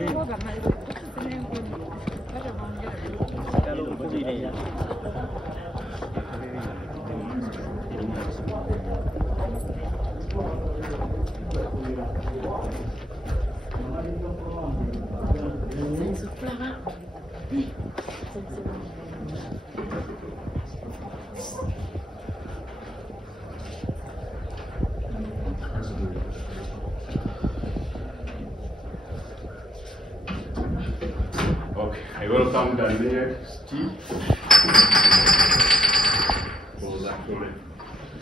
Okay, I welcome the next chief.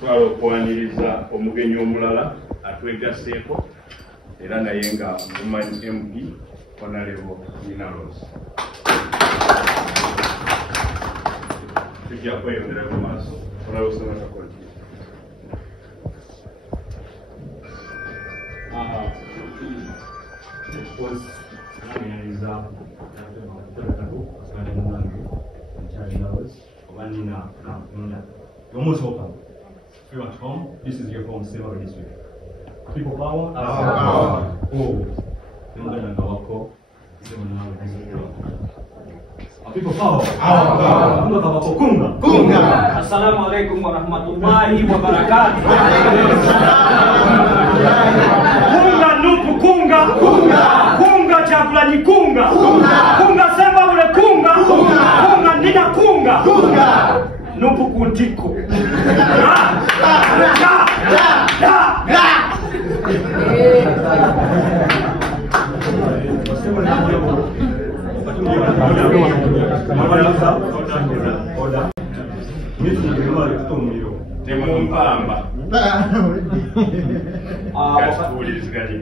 Twala okwaniriza omugenyi omulala atwegasseeko era naye nga mumanyi MP Honorable Nina Rose. Tujja kweyongera mu maaso olabosoma takonti. You're most welcome. If you're at home, this is your home, Seva District. People power? Power. Oh. People power? Power. Kunga. Kunga. Assalamualaikum warahmatullahi wabarakatuh. Kunga nupu kunga. Kunga. Kunga chakulani kunga. Kunga. Kunga semba ule kunga. Kunga. Kunga nina kunga. Kunga. Nupu kuntiko.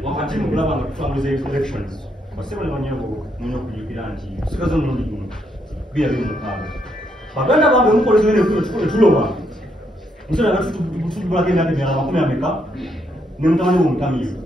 Wakati mkulaba na kufanguza elections basema ni wanyabo mwenye kujikira nti sikazo n'ondi guno bia bino mukaaga baganda bambe mukoleze wene kulo tuloba musana gatutu bagenda ndi mera makumi ameka ne mutamani wo mutamiyo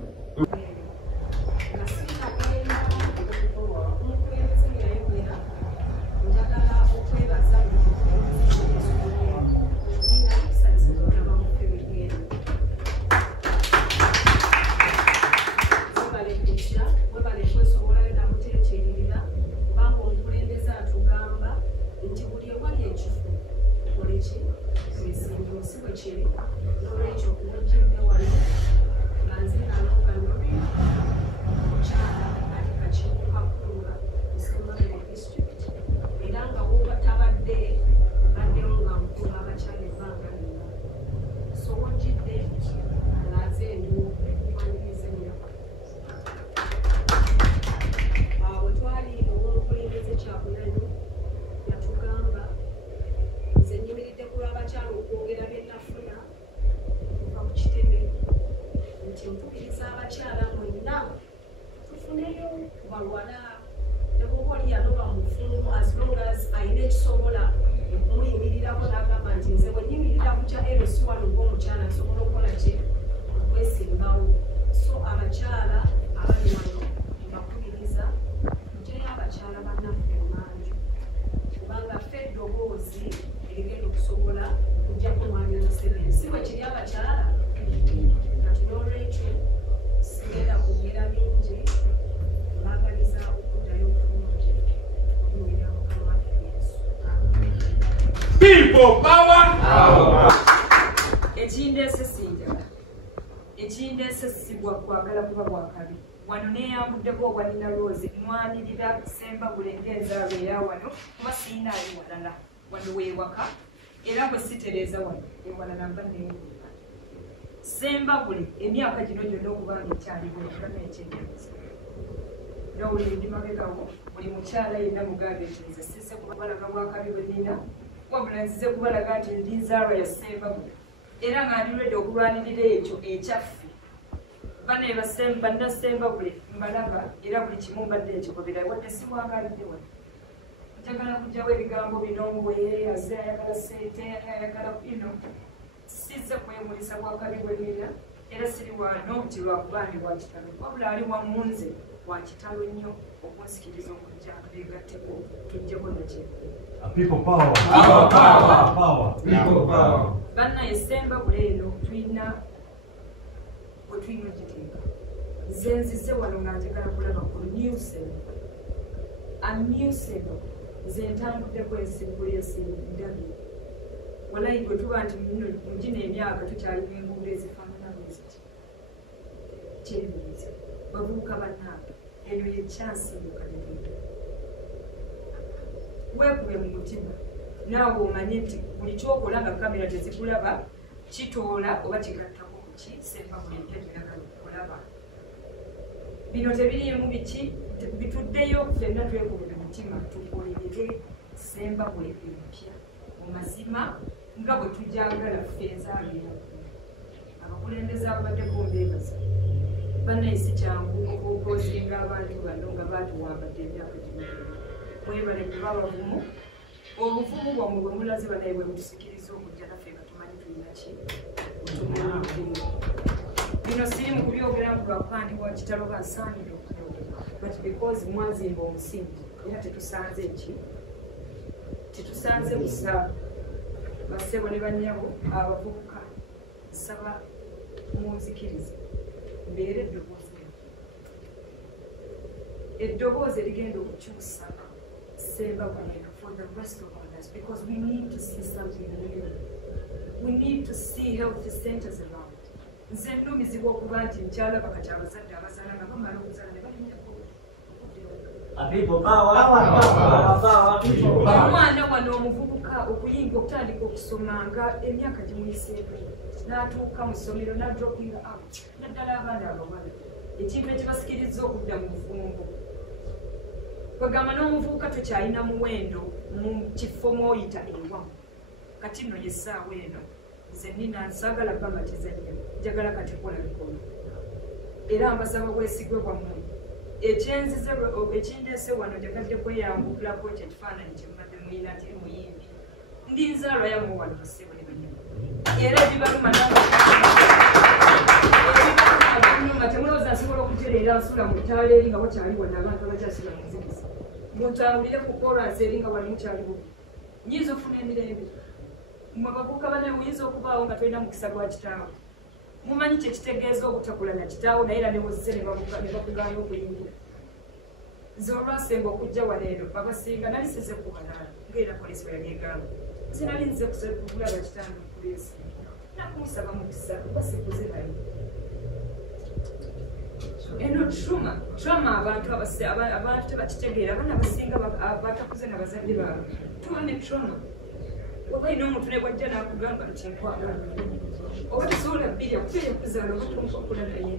People power. Ejinde sesibwa kwagala kuba bwakabi wano neyambudeko obwa Nina Rose mwanirira Semba Bulengeza ya wano kuba siina ali walala wano wewaka era bwe sitereza wano ewalala mba neyo Semba Bule emyaka gino gyonna okubanga ekyaliwo ekibana ekyenjawuzo rawuli ndi mabekawo buli mukyala yenna mugambe nti nze sise kubalaga bwakabi bwe Nina wabula nzize kubalaga nti ndi nzaalwa ya Semba Bule era nga ndi ready okulwanirira ekyo ekyaffe bane basemba nda Semba Bule mbalaba era buli kimu mbadde ekikobera wadde siwangalidde wano njagala kujjawo ebigambo bino mbwe aze ayagala ssente ayagala size kwemulisa bwakabi bwe Nina era siri wano nti lwakubandi bwa kitalo wabula ali wamu nze wa kitalo nnyo okunsikiriza okujja begatteko tujjeko nakye People power. Power. Power. Power. People power. Banna Semba Bule eno tulina giteeka zenzize wano nga njagala kulaba ku newseno amuseno nze ntambuddeko ensimbula ensimbi ndabi walayi gwe tuba nti mugina emyaka tukyalina enguudo ezifaanana bweziti kyebiiza bavubuka bannange eno yekyansimbuka nebintu weekube mu mutima naawe omanye nti buli kyokola nga kamera tezikulaba kitoola oba kigattako kuki sembabulempya gyeyagala okulaba bino tebiriimu biki bituddeyo ffenna twekube mu mutima tukolerere sembabule empya mu mazima nga bwe tujagala ffe enzaaliira abakulembeze ababaddeko mbeebaza bannayisi kyangu okukozinga abantu bano nga batuwambadde emyaka gimuera mwebale kuba abavumu obuvumu bwamwe bwe mulaze banaye bwe butusikiriza okujja naffe nga tumanyi tulinaki otumulumu bino siri mu kubyogeramu lwakupandibwa kitalo basaanire okubyogera but because mwazimba omusingi era tetusanze ki tetusanze busa basebo ne bannyabo abavubuka nsaba munzikirize mbeere eddoboozi erigenda okukyusa sembabuleka for the rest of our lives because we need to see something new. We need to see healthy centers around. Nze nnumizibwa okuba nti nkyalaba kati abazadde abazaala nga bamala okuzaala ne balinnya omwana wano omuvubuka okuyinga okutandika okusoma nga emyaka gimuyiseeko n'atuuka mu ssomero n'adropinga out naddala abaana abawala ekintu ekibasikiriza okudda mu bufumbo kwegamba n'omuvubuka tokyalina muwendo mu kifo mw'oyita ewamu kati nno yessaawa eno nze nina nsaagala bamatiza nnyo njagala kati kola bikola era mbasaba bwesigwe bwammwe ekyenzize ekindeese wano njagadde kweyambulako ekyo ekifaananyi kyembadde muyina ti muyimbi ndi nzaalwa yammwe wano basebo ne banyama era ebibaluma nange temulowooza nsobola okutereera nsula mu ttaala eri nga wakyali wano abantu abakyasiba muzigiza muntambulire ku kolansi eri nga wali mukyali bubi nyinza okufuna emirembe mmwe bavubuka banaye muyinza okubaawo nga tolina mukisa gwa kitaawo mumanyi kyekitegeeza obutakula na kitaawo naye era newozise ne bakugaana okuyingira nze olwasemba okujja wano eno babasinga nali size kubalala ngaera polisi bwe yali egamba sinali nze kulaba kitange okulesi nakumusaba mukisa oba sikuze naye eno trauma abantu tebakitegeera abaana basinga batakuze na bazadde baabwe tuba ne trauma oba ina omuntu ne bwajja n'akugamba nti nkwagala oba tesobola bbiri akuteeyo okuzaala oba tonkokula naye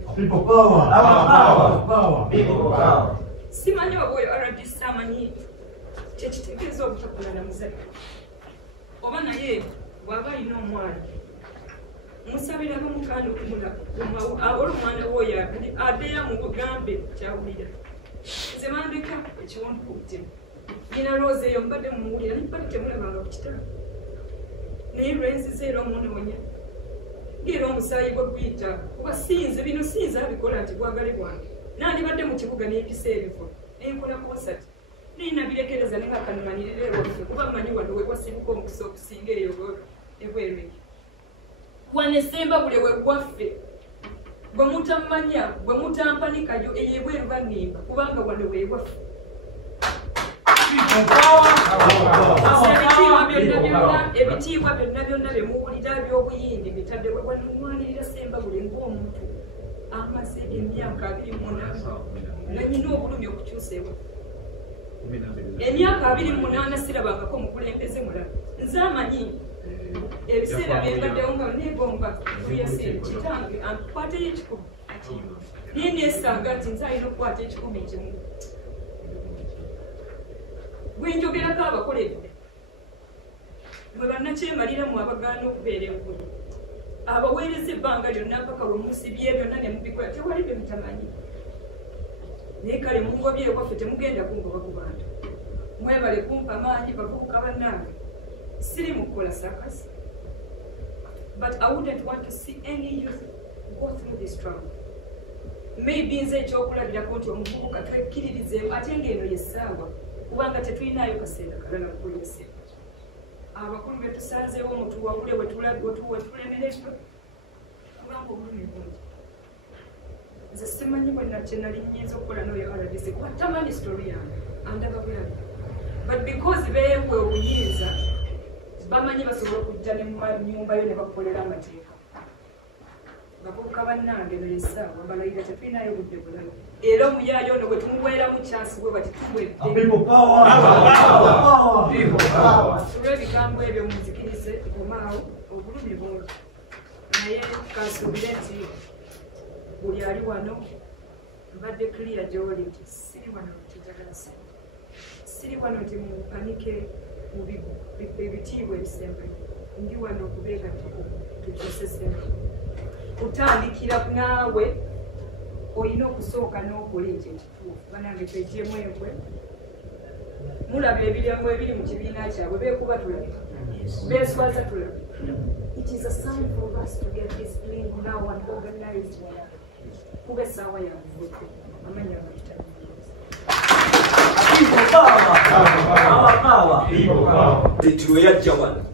simanyi oba oyo rdc amanyi kyekitegeeza obutakula na muzadde oba naye bw'aba alina omwana musabira bamukanda okumula olumwana woyo abeera mu bugambe kyawulira nze bandeka ekiwondu ku mutima nyina loozi eyo mbadde mumuwulira nibadde temulabanga ku kitala naye lwenziza era omunoonya ngaera omusaayi gwe guyita kuba sinze bino sinze abikola nti bwagale bwange nandibadde mu kibuga n'empisa ebifo nenkola konsati ninabirekereza nenga kanumanirira ewaffe kuba mmanyi wano wewasibuka omukisa okusinga eyo ebwerweki wane sembabule wegwaffe bwe mutamanya bwe mutampanikayo eyo ebweru banimba kubanga wano wewaffe ebitiibwa byonna byonna byemuwulira by'obuyindi bitadde wanwanirira sembabule ng'omuntu amaze emyaka 28 nga nyina obulumi okukyuseebwa emyaka 28 sirabangako mukulembeze mulala nze amanyi ebiseera byembaddewo nga nebomba kuyasente kitange ankwateyo ekikumi naye nesanga nti nze alina okukwata ekikumi kimu bwenjogerako abakoledde mwe bannakyemaliramu abagaana okubeera enkulu abaweereza ebbanga lyonna mpaka bwe musibye byonna ne mubikola tewali bye mutamanyi naye kale mungobye ekwaffe temugenda kungoba ku bantu mwebale kumpa maanyi bavubuka bannange siri mu kukola sakasi but I wouldn't want to see any youth go through this trauma maybe nze ekyokulabirako nti omuvubuka twekkiririzeewo ate ng'eno yessaawa kubanga tetulinayo kaseera kalala kukolesa abakulu betusanzeewo mutuwawule wetulemereddwa kubanga obulumi bungi nze simanyi kye nali nyinza okukola n'oyo RDC kuba tamanyi story yange andaba bwali but because beekwe obuyinza bamanyi basobola okujja ne munyumba yo ne bakukolera amateeka bavubuka bannange nayesaawa balayira tetulinayo budde bulayo era omuyaayo ono bwe tumuweeramu kyansi bwe bati olw'ebigambo ebyo muzikirize omaawo obulumi bwolo naye kasuubire nti buli ali wano mbadde clear gy'oli nti siri wano ntinjagala sente siri wano nti mupanike mu ebitiibwa ebisembayo ndi wano okubeegattako tukyuse sente kutandikira naawe olina okusooka n'okola ekyo ekituufu banange twekyemu enkwe mulaba ebiryango ebiri mu kibiina kyabwe beekuba tulabika beeswaza tulabika. It is a sign for us to get disciplined now and organized kube sawa ya mvuto amanya amayita tituwe yajja wano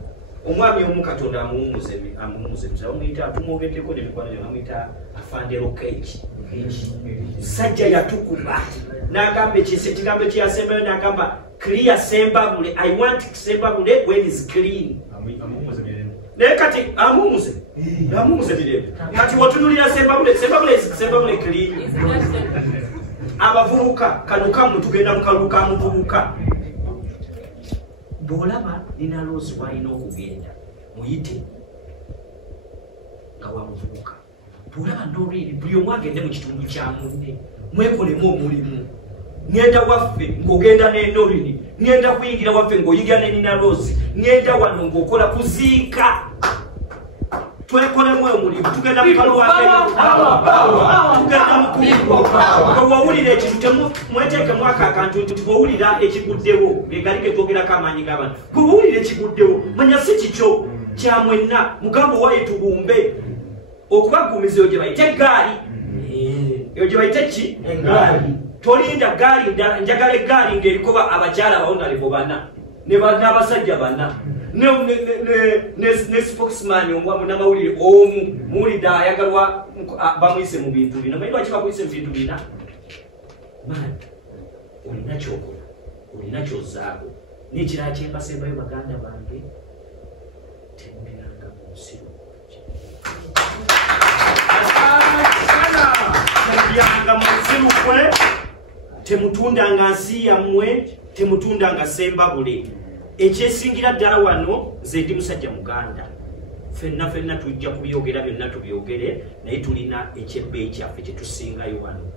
omwami omu Katonda amuwumuze amuyita atumwogeddeko nemikwano gyo amuyita afandero keeki sajja yatukuba n'agamba ekigambo kyeyasembayo n'agamba clear Sembabule. I want Sembabule when is clean. Naye kati amuwumuze mirembe kati wotunulira Sembabule clean abavubuka kano kamu tugenda mukaluka muvubuka bw'olaba nina Rose w'alina okugenda muyite nga wamuvubuka bw'olaba ndolweri buli omu agende mu kitundu kya munne mwekolemu omulimu ngenda waffe ng'ogenda n'enorini ngenda kuyingira waffe ng'oyigira ne nina Rose ngenda wano ng'okola kuziika twekolemu omulimu tugenda tugenda mukubwowulira ekintu mweteekemu akantu nti bwowulira ekiguddewo begalike twogerako amaanyi g'abantu bwowulira ekiguddewo manya si kikyo kya mwenna mugambo wayi tubumbe okubagumiza eyo gye bayite eggaali eyo gye bayite ki eggaali tolinda gaali njagala eggaali ng'erikoba abakyala abawonalevo bana n'abasajja bana ne spokesman n'amawulire omu muwulidde ayagalwa bamuyise mu bintu bino manyi lwaki bakuyise mu bintu bina maani olina kyokola olina kyozaago n'ekirala kyembasembayo baganda bange temuliranga mu nsiru temuliranga mu nsiru kwe temutundanga nsi yammwe temutundanga Sembabule. Ekyesingira ddala wano nze ndi musajja muganda ffenna tujja kubyogera byonna tubyogere naye tulina ekyebbeeyi kyaffe kyetusingayo wano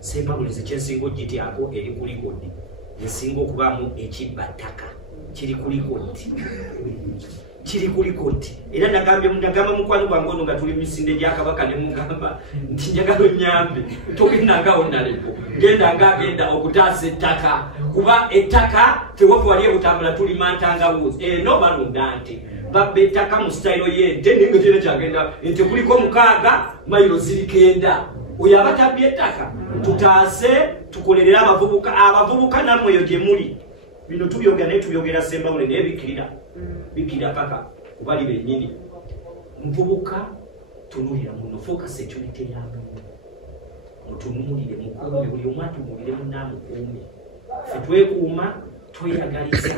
Sembabule ze kyensinga ogityako eri ku likodi esinga okubaamu ekibbattaka kiri ku likodi era nagamba mukwano gwange ono nga tuli misinde gya Kabaka ne mugamba nti njagala onnyambe togendangaawo naleko agenda okutaasa ettaka kuba ettaka tewafu wali ebutambula tulima ntangawuzi no balunda nti babba ettaka mu sitayiro y'ente naye nga kyena kyagenda ente kuliko 6 mayiro ziriko 9 oyo abatabbye ettaka tutaase tukolerera abavubuka nammwe eyo gye muli bino tubyogera naye tubyogera Sembabule naye bikira paka kubali bennyini muvubuka tunulira muno focus security yamu mutunulire mukuume buli omu atunulire munaamukuume ffe twekuuma tweyagaliza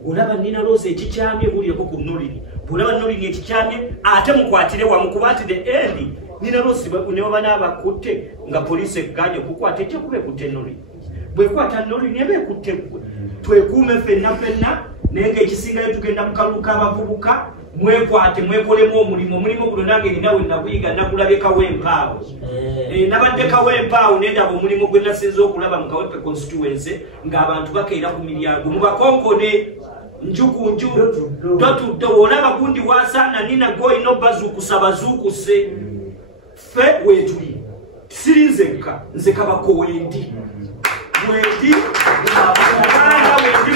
bw'olaba nina Rose ekikyamye bulyeko ku nuliri bw'olaba nuliri ekikyamye ate mukwatire wamu kuba ati the end nina Rose ne baba n'abakutte nga poliisi eganye okukwata ejja kuba ekutte nuliri bwekwata nuliri neba ekutte gwe twekuume ffenna naye ng'ekisingayo tugenda mukaluka abavubuka mwekwate mwekolemu omulimu guno nange ninawe naguyiga nagulabye Kawempaawo nabadde Kawempaawo nendaba omulimu gwe nasinza okulaba mu Kawempe constituency ng'abantu bakeera ku miryango mubakonkone njukunju dotudde olaba gundi wasaana nina goyina bazuukusa bazuukuse ffe weetuli sirinzenka nze Kabaka wendi wendi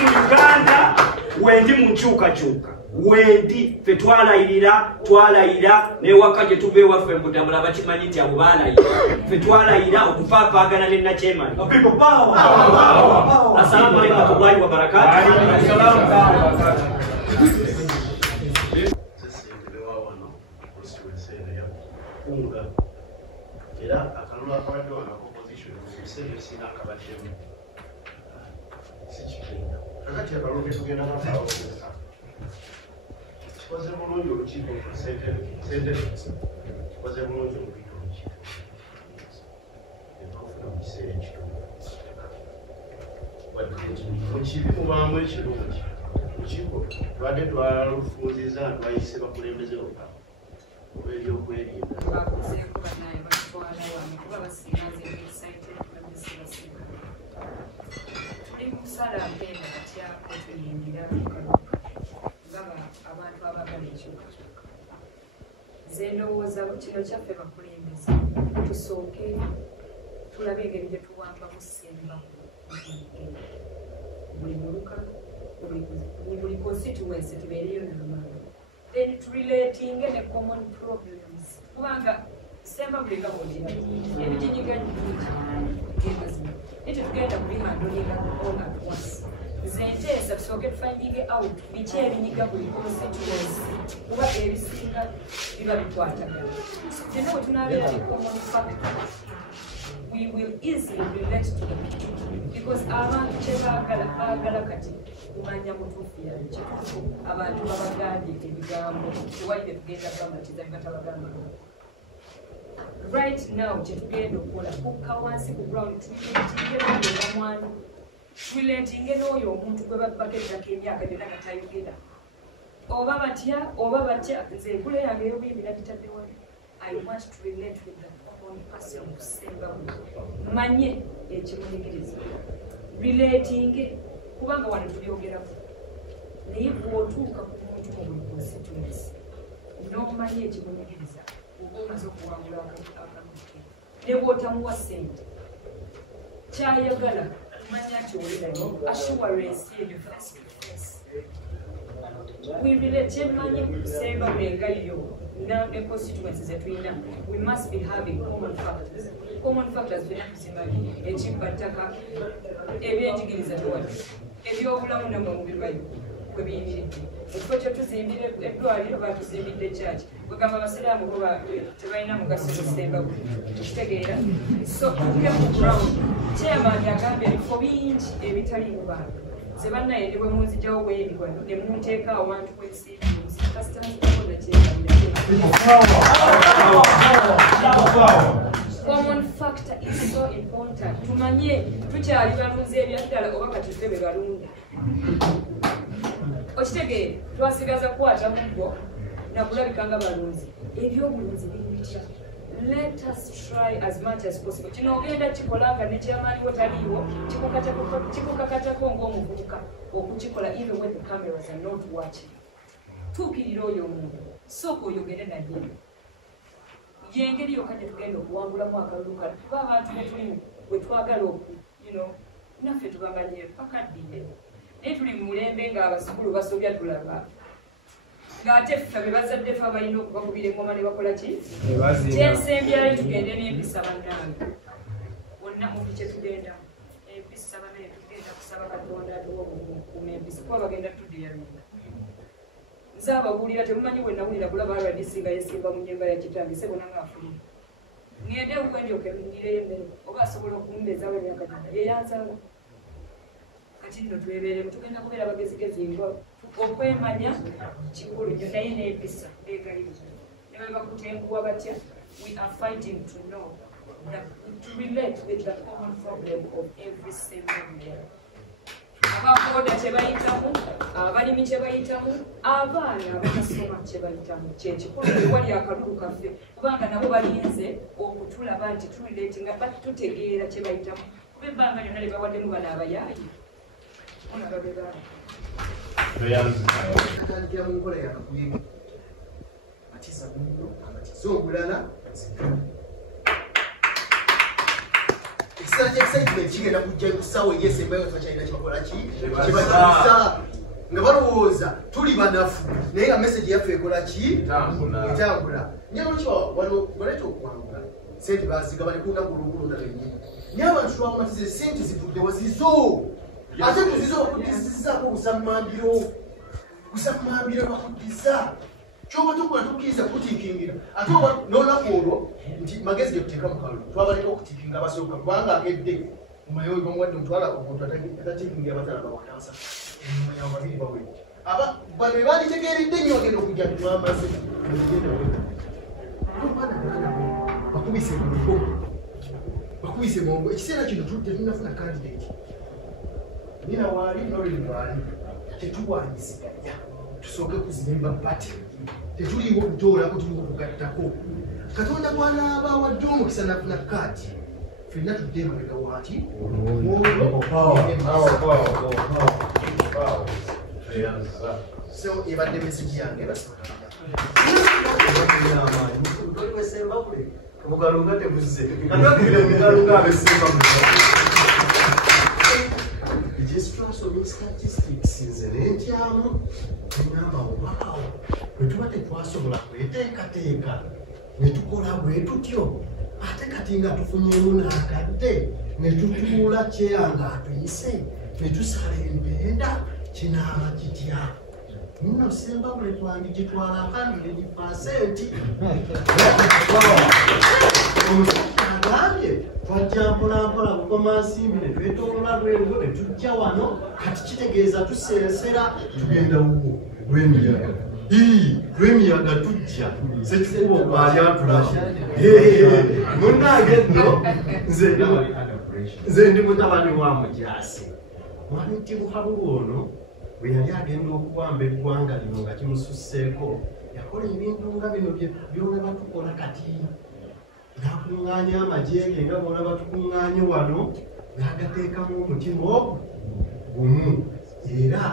mu Uganda wendi mu nkyukakyuka wendi ffe twalayira n'ewaka gye tuva ewaffe mbudamula bakimanyi nti abo baalayira ffe twalayira okupaapaagana ne Nakyemani. Assalamu alaikum warahmatullahi wabarakatuh. era akalulu akabadde wano composition ebiseera ebisinga akabaddemu si kigenda kakati akalulu ketugenda nakaawo kikoze bulungi olukiiko sentensi kikoze bulungi okuyita olukiiko ekufuna mu kiseera ekitundu mukibi mubaamu ekirungi olukiiko twadde twalufunziza twayise bakulembeze oba ebyokwerinda bakuzeeko banaye batwala wano kuba basingaze excited babisibasinga tuli mu kusala mpenda katyako tuyingira ngaba abantu abagala ekyukakyuka nze ndowooza kino kyaffe bakulembeze tusooke tulabe engeri gye tuwambamu semba buli muluka buli constituency tubeereyo n'amaanyi then relating ne common problems kubanga semba buli gabolera ebitinyiganyiga tugenda kubihandolinga all at once nze nteesa tusooke tufindinge out biki ebinyiga buli constituency kuba ebisinga biba bikwatagana kyonna bwe tunaabeera ne common factor we will easily relate to the people because abantu kyebagala kati kumanya mutuufu yanki abantu babagambye ebigambo tewali betugenda bamatiza bibatabagamba right now kyetugenda okukola kukka wansi ku ground tuitingeoyoamwana tuiletinge n'oyo omuntu gwe babbako eddako emyaka gyonna nga tayogera oba batya nze enkula yange ey'obuyimbi nagitadde wali I want to relate with the common person kusemba manye ekimunyigiriza relating kubanga wano tubyogeraku naye bw'otuuka ku muntu mu buli constituency n'omanya ekimunyigiriza oba omaze okuwangula akaluke ne bw'otamuwa ssente kyayagala manya nti olinayo assurance eyo face to face kyemmanyi kusemba bwengayo ne constituencies zetulina we must be having common factors tulina kuzimanyi ekibbattaka ebyenjigiriza tewali ebyobulamu namwe mubibayo kwe biyimiridde ekifo kyetuzimbire eddwaliro batuzimbidde kyaki kwegamba abasiraamu bo tebalina mugaso kusemba kitegeera so tuke mu ground chairman yagambye ebifo bingi ebitaliimu bantu ze bannaye ndi bwe munzijjawo bwebigwa ne munteeka awantu kwensimbi common factor is so important tumanye tukyali balunzi ebyaddala oba katufe be balungi okitegeere twasigaza kukwata muggo nakulabika nga balunzi ebyobulunzi bimitya let us try as much as possible kino ogenda kikola nga nekyamaaliwo taliiwo kikukakatako ng'omuvubuka okukikola even when the cameras are not watching tuukirira oyo omuntu sooka oyogere naye yengeri yokka gyetugenda okuwangulamu akalulu kala tuba abantu betulimu bwetwagala naffe tubamanye paka ddire naye tuli mu mulembe ng'abasukulu basobya tulaba ng'ate ffe bebazadde fe abalina okubakubira engoma ne bakola ki kyensembyayo tugende n'empisa bannange bonna muntu kyetugendamu empisa banaye tugenda kusaba katonda atuwakukuuma empisa kuba bagenda tudiyalunga nze ababuulira temumanyi bwe nawulira kulaba RDC nga yesimba mu nnyumba ya kitange se bona ng'afulira ngende okwenjoka emindireyo emmere oba asobola okumbeezaawo emyaka gyonna yeyanzala kati nno twebeeremu tugenda kubeera bagezigezi nga okwemanya kikulu nnyo naye n'empisa beegayiriza ne bwe bakutenguwa batya we are fighting to know to relate with the common problem of every single man abakoda kyebayitamu abalimi kyebayitamu abaana abatasoma kyebayitamu kyekikulu wali akalulu kaffe kubanga nabo balinze okutulaba nti tuliletinga tutegeera kyebayitamu kuba ebbanga lyonna lye bawaddemu bano abayaayi olaba be baali atandikira mu nkola yakakuyimu atiisa munno amatiza obulala ekiseera ky'excitement kigenda kujja kusawo eyesembayo tebakyalina kibakolaki kibatiisa nga balowooza tuli banafu naye nga message yaffe ekolaki etambula nyalukiwa wano baleeta okuwangula sente baziga bali kunaku olugulunda lwennyini naye abantu twamatiza sente zivuddewo zizo ate tuziza okuddizizaako busamambiro bakuddiza kyoba tukola tukkiriza kutiikingira ate nolunaku olwo nti magezi getuteeka mu kalulu twabaleka okutikinga abasooka kubanga agedde mumayo bamuwadde mutwala omuntu atatikinga abatala bawatansa mumanya babiri bawe aba bano bebanditegeeredde nnyo agenda okujja twamaze bakubise mongo ekiseera kino tetunafuna kandidate nina waali nolini waali tetuwanyisiganya tusooke kuzimba pati tetuliwo kutoolako tuliwo kugattako katonda gwanaaba wadde omukisa nafuna kaati ffenna tudde emabega waati so ebadde mesigi yange omugalo nga tebuze atwagirira emigalo ngaabesemba statistics nze nentyamu engamba waawo bwe tuba tetwasobola kweteekateeka ne tukola bwe tutyo ate kati nga tufunyemu n'akadde ne tutuula kyeyanga atuyise ne tusala empenda kinaaba kitya nno sembabule twandikitwala 100%. Omusajja agambye twajja mpolampola kukoma nsimbi ne twetolola lwengo ne tujja wano kati kitegeeza tuseesera tugenda wuwo lw'emiyaga lw'emiyaga tujja sekikuba okwali atulaba munnange nno nze ndi mutabani wa mujaasi wanti buhabulu ono bwe yali agenda okuwamba eggwanga lino nga kimususseeko yakola ebintu nga bino byolaba tukola kati n'akuŋŋaanya amajege nga bolaba tukuŋŋaanye wano n'agateekamu omutima ogwo gumu era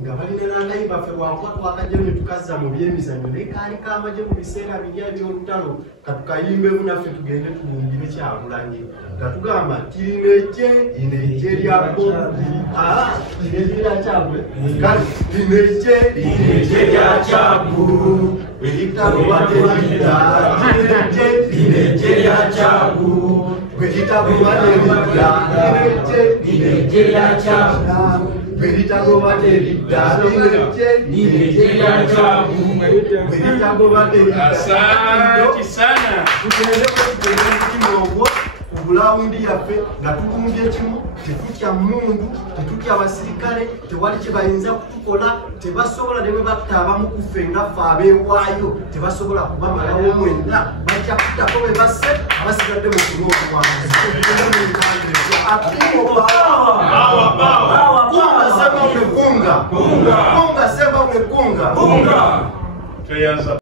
nga balina n'akayimba ffe bwakuba twakajjayo ne tukazza mu byemizannyo naye kaali kaamagye mu biseera biri ebyolutalo katukayimbemu naffe tugende tulumbire Kyagulanyi nga tugamba tirinejje linejje lyakko linejje lya Kyaggwe linejje lya Kyaggwe eritabubateridda linejje lya Kyaggwe eritabubateridda linejje lya Kyaggwe Asante sana. Bulawundi yaffe nga tukumbye kimu tetutya mundu tetutya abasirikale tewali kyebayinza kutukola tebasobola ne bwe batta abamu kuffe nga ffe abeewaayo tebasobola kubamalawo mwenda bajja kuttako be basse abasigadde mu kulw'obuwanguzi Kunga sema umekunga. Tuyanza.